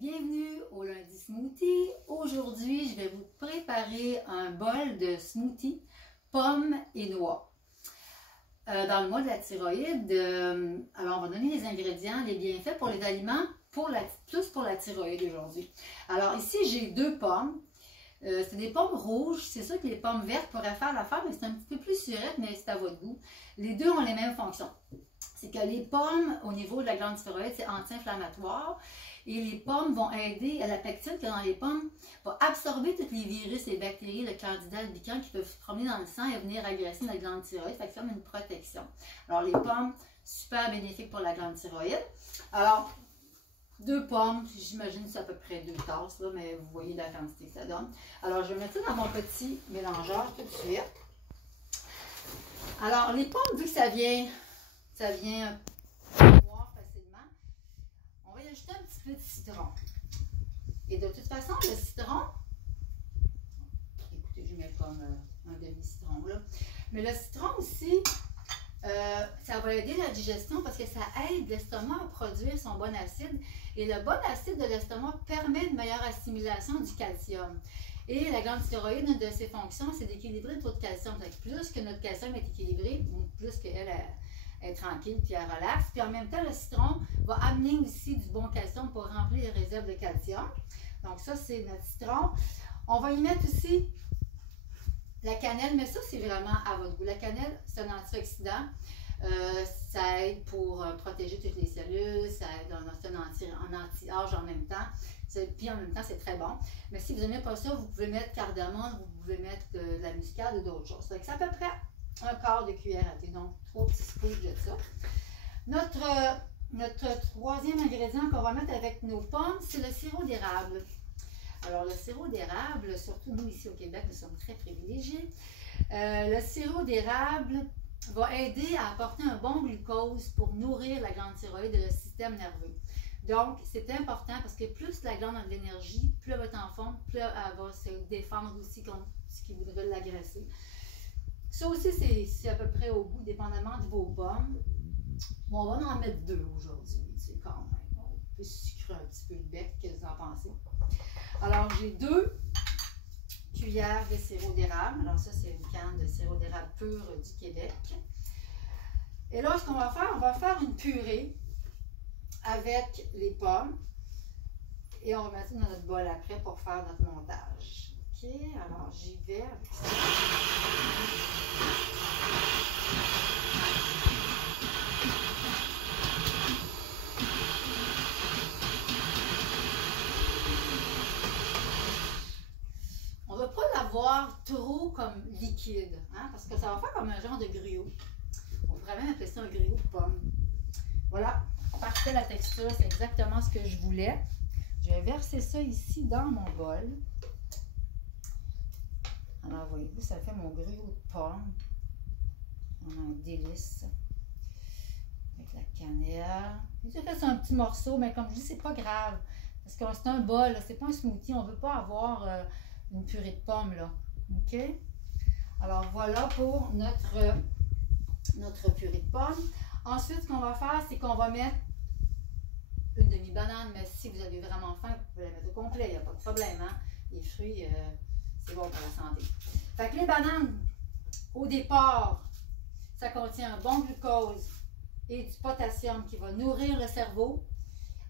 Bienvenue au lundi smoothie. Aujourd'hui, je vais vous préparer un bol de smoothie pommes et noix. Dans le mois de la thyroïde, alors on va donner les ingrédients, les bienfaits pour les aliments, plus pour la thyroïde aujourd'hui. Alors ici, j'ai deux pommes. C'est des pommes rouges. C'est sûr que les pommes vertes pourraient faire l'affaire, mais c'est un petit peu plus surette, mais c'est à votre goût. Les deux ont les mêmes fonctions. C'est que les pommes, au niveau de la glande thyroïde, c'est anti-inflammatoire. Et les pommes vont aider à la pectine qui est dans les pommes, va absorber tous les virus et bactéries, le candida albicans qui peuvent se promener dans le sang et venir agresser la glande thyroïde. Fait que ça fait une protection. Alors les pommes, super bénéfiques pour la glande thyroïde. Alors, deux pommes, j'imagine que c'est à peu près 2 tasses, là, mais vous voyez la quantité que ça donne. Alors, je vais mettre ça dans mon petit mélangeur tout de suite. Alors, les pommes, vu que ça vient boire facilement, on va y ajouter un petit peu de citron. Et de toute façon, le citron, écoutez, je mets comme un demi-citron là, mais le citron aussi, ça va aider la digestion parce que ça aide l'estomac à produire son bon acide. Et le bon acide de l'estomac permet une meilleure assimilation du calcium. Et la glande thyroïde, une de ses fonctions, c'est d'équilibrer le taux de calcium. Donc, plus que notre calcium est équilibré, plus qu'elle est tranquille puis elle relaxe. Puis en même temps, le citron va amener aussi du bon calcium pour remplir les réserves de calcium. Donc ça, c'est notre citron. On va y mettre aussi la cannelle, mais ça, c'est vraiment à votre goût. La cannelle, c'est un antioxydant. Ça aide pour protéger toutes les cellules, ça aide en anti-âge en même temps. Puis en même temps, c'est très bon. Mais si vous n'aimez pas ça, vous pouvez mettre cardamome, vous pouvez mettre de la muscade ou d'autres choses. C'est à peu près un quart de cuillère à thé, donc 3 petits scoops de ça. Notre troisième ingrédient qu'on va mettre avec nos pommes, c'est le sirop d'érable. Alors, le sirop d'érable, surtout nous ici au Québec, nous sommes très privilégiés. Le sirop d'érable va aider à apporter un bon glucose pour nourrir la glande thyroïde et le système nerveux. Donc, c'est important parce que plus la glande a de l'énergie, plus elle va être en forme, plus elle va se défendre aussi contre ce qui voudrait l'agresser. Ça aussi, c'est à peu près au goût, dépendamment de vos pommes. Bon, on va en mettre 2 aujourd'hui, c'est quand même. On peut sucrer un petit peu le bec, qu'est-ce que vous en pensez? Alors, j'ai 2 cuillères de sirop d'érable. Alors ça, c'est une canne de sirop d'érable pur du Québec. Et là, ce qu'on va faire, on va faire une purée avec les pommes. Et on va mettre ça dans notre bol après pour faire notre montage. OK, alors j'y vais avec ça. On ne va pas l'avoir trop comme liquide, hein, parce que ça va faire comme un genre de griot. On pourrait même appeler ça un griot de pommes. Voilà, parfait la texture, c'est exactement ce que je voulais. Je vais verser ça ici dans mon bol. Alors, voyez-vous, ça fait mon griot de pommes. On a un délice. Avec la cannelle. J'ai fait ça un petit morceau, mais comme je dis, c'est pas grave. Parce que c'est un bol, c'est pas un smoothie. On ne veut pas avoir une purée de pommes, là. OK? Alors, voilà pour notre purée de pommes. Ensuite, ce qu'on va faire, c'est qu'on va mettre une demi-banane, mais si vous avez vraiment faim, vous pouvez la mettre au complet, il n'y a pas de problème, hein? Les fruits, c'est bon pour la santé. Fait que les bananes, au départ, ça contient un bon glucose et du potassium qui va nourrir le cerveau.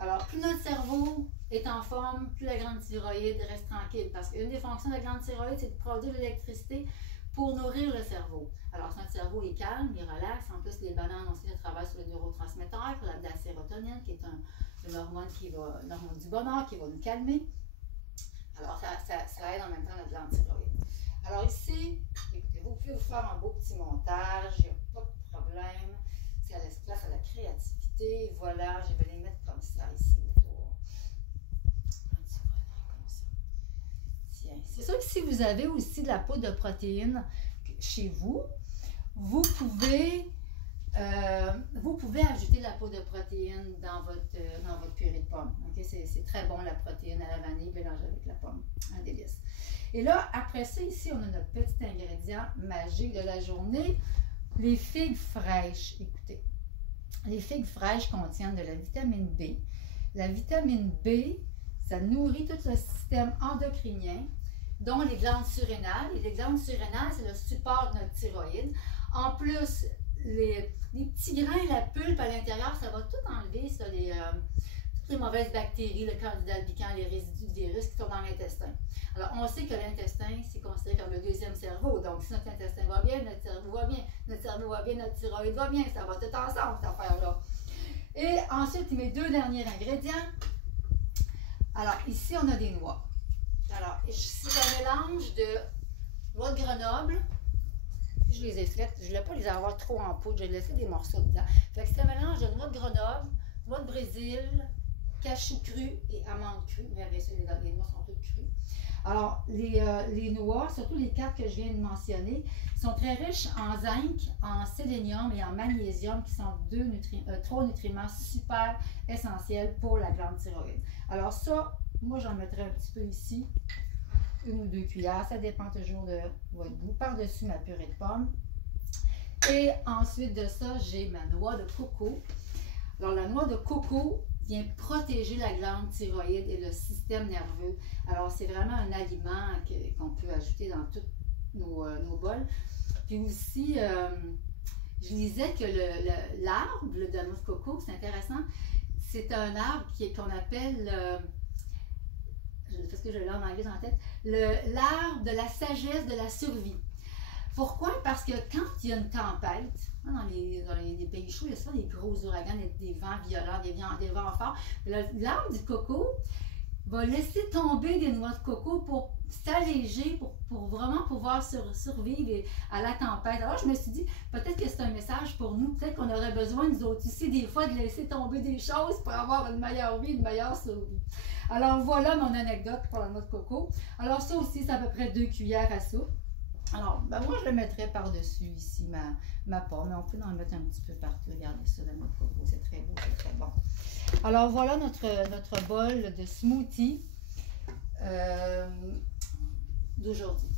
Alors, plus notre cerveau est en forme, plus la glande thyroïde reste tranquille. Parce qu'une des fonctions de la glande thyroïde, c'est de produire de l'électricité pour nourrir le cerveau. Alors, si notre cerveau est calme, il relaxe. En plus, les bananes aussi travaillent sur le neurotransmetteur, la sérotonine, qui est une hormone du bonheur, qui va nous calmer. Alors, ça aide en même temps notre glande thyroïde. Alors ici, écoutez, vous pouvez vous faire un beau petit montage, il n'y a pas de problème. Ça laisse place à la créativité. Voilà, je vais les mettre comme ça ici autour. Un petit bonheur comme ça. Tiens, c'est sûr que si vous avez aussi de la poudre de protéines chez vous, vous pouvez ajouter de la poudre de protéines dans votre purée de pommes. Okay? C'est très bon la protéine à la vanille mélangée avec la pomme. Un délice. Et là, après ça, ici, on a notre petit ingrédient magique de la journée, les figues fraîches. Écoutez, les figues fraîches contiennent de la vitamine B. La vitamine B, Ça nourrit tout le système endocrinien, dont les glandes surrénales. Et les glandes surrénales, c'est le support de notre thyroïde. En plus, les petits grains, la pulpe à l'intérieur, ça va tout enlever, ça, toutes les mauvaises bactéries, le candida albicans, les résidus de virus qui sont dans l'intestin. Alors, on sait que l'intestin, c'est considéré comme le deuxième cerveau. Donc, si notre intestin va bien, notre cerveau va bien. Notre cerveau va bien, notre thyroïde va bien. Ça va tout ensemble, cette affaire-là. Et ensuite, mes deux derniers ingrédients. Alors, ici, on a des noix. Alors, c'est un mélange de noix de Grenoble. Je les ai faites. Je ne voulais pas les avoir trop en poudre. J'ai laissé des morceaux dedans. Fait que c'est un mélange de noix de Grenoble, noix de Brésil, cachou cru et amandes crues. Mais bien sûr, les noix sont toutes crues. Alors, les noix, surtout les 4 que je viens de mentionner, sont très riches en zinc, en sélénium et en magnésium, qui sont 3 nutriments super essentiels pour la glande thyroïde. Alors ça, moi j'en mettrais un petit peu ici, 1 ou 2 cuillères, ça dépend toujours de votre goût, par-dessus ma purée de pommes. Et ensuite de ça, j'ai ma noix de coco. Alors la noix de coco vient protéger la glande thyroïde et le système nerveux. Alors, c'est vraiment un aliment qu'on peut ajouter dans tous nos bols. Puis aussi, je lisais que l'arbre de noix de coco, c'est intéressant, c'est un arbre qu'on appelle, parce que je l'ai en anglais dans la tête, l'arbre de la sagesse de la survie. Pourquoi? Parce que quand il y a une tempête, dans les pays chauds, il y a souvent des gros ouragans, des vents violents, des vents forts. L'arbre du coco va laisser tomber des noix de coco pour s'alléger, pour vraiment pouvoir survivre à la tempête. Alors je me suis dit, peut-être que c'est un message pour nous, peut-être qu'on aurait besoin, nous autres ici, des fois, de laisser tomber des choses pour avoir une meilleure vie, une meilleure survie. Alors voilà mon anecdote pour la noix de coco. Alors ça aussi, c'est à peu près 2 cuillères à soupe. Alors, moi, je le mettrais par-dessus ici, ma pomme, mais on peut en mettre un petit peu partout. Regardez ça, la noix de coco, c'est très beau, c'est très bon. Alors, voilà notre bol de smoothie d'aujourd'hui.